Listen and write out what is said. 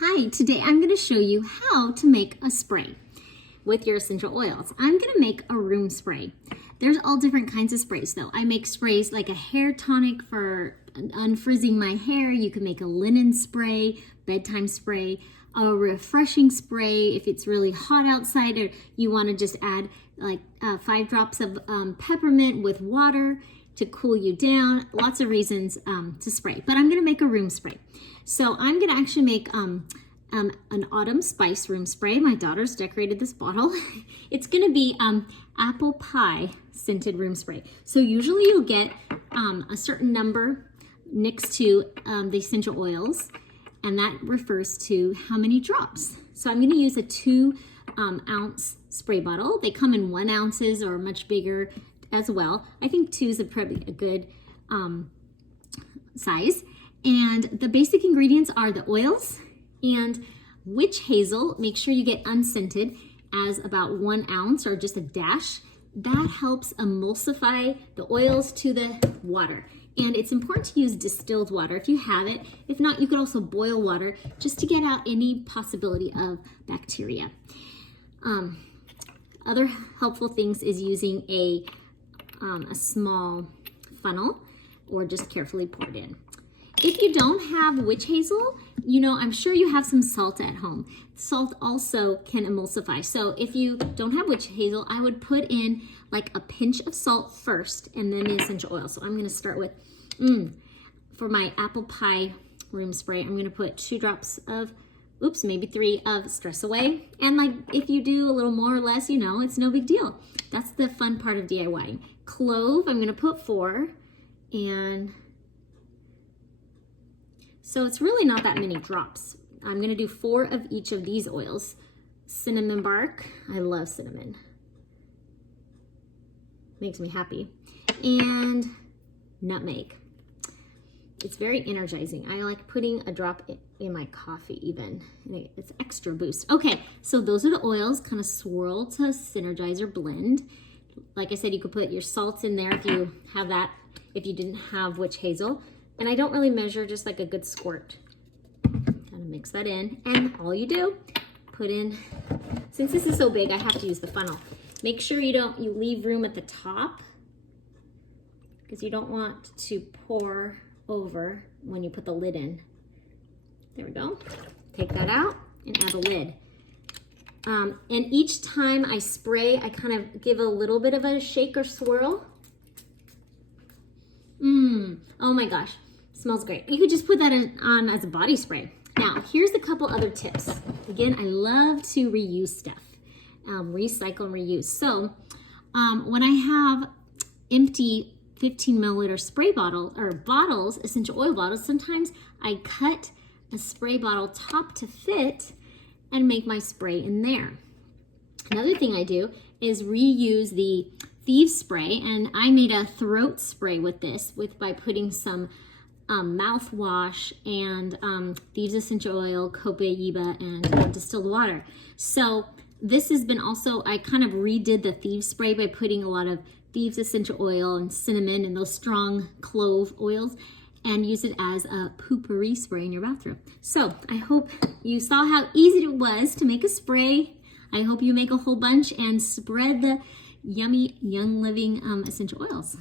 Hi, today I'm going to show you how to make a spray with your essential oils. I'm going to make a room spray. There's all different kinds of sprays though. I make sprays like a hair tonic for unfrizzing my hair. You can make a linen spray, bedtime spray, a refreshing spray if it's really hot outside or you want to just add like 5 drops of peppermint with water to cool you down. Lots of reasons to spray, but I'm going to make a room spray. So I'm going to actually make an autumn spice room spray. My daughter's decorated this bottle. It's going to be apple pie scented room spray. So usually you'll get a certain number next to the essential oils, and that refers to how many drops. So I'm going to use a 2 ounce spray bottle. They come in 1 ounces or much bigger as well. I think 2 is probably a good size. And the basic ingredients are the oils and witch hazel. Make sure you get unscented as about 1 ounce or just a dash. That helps emulsify the oils to the water. And it's important to use distilled water if you have it. If not, you could also boil water just to get out any possibility of bacteria. Other helpful things is using a small funnel or just carefully pour it in. If you don't have witch hazel, I'm sure you have some salt at home. Salt also can emulsify. So if you don't have witch hazel, I would put in like a pinch of salt first and then the essential oil. So I'm going to start with, for my apple pie room spray, I'm going to put 2 drops of, maybe 3 of Stress Away. And like if you do a little more or less, it's no big deal. That's the fun part of DIYing. Clove, I'm going to put 4, and so it's really not that many drops. I'm going to do 4 of each of these oils. Cinnamon bark, I love cinnamon. Makes me happy. And nutmeg. It's very energizing. I like putting a drop in my coffee even. It's extra boost. Okay, so those are the oils, kind of swirl to synergize or blend. Like I said, you could put your salts in there if you have that, if you didn't have witch hazel. And I don't really measure, just like a good squirt. Kind of mix that in, and all you do, put in, since this is so big, I have to use the funnel. Make sure you leave room at the top because you don't want to pour over when you put the lid in. There we go. Take that out and add a lid. And each time I spray, I kind of give a little bit of a shake or swirl. Oh my gosh, smells great. You could just put that on as a body spray. Now, here's a couple other tips. Again, I love to reuse stuff, recycle and reuse. So when I have empty 15 milliliter spray bottles, essential oil bottles, sometimes I cut a spray bottle top to fit and make my spray in there. Another thing I do is reuse the Thieves spray, and I made a throat spray with this by putting some mouthwash and Thieves essential oil, copaiba, and distilled water. So this has been also, I kind of redid the Thieves spray by putting a lot of Thieves essential oil and cinnamon and those strong clove oils, and use it as a poopery spray in your bathroom. So I hope you saw how easy it was to make a spray. I hope you make a whole bunch and spread the yummy Young Living essential oils.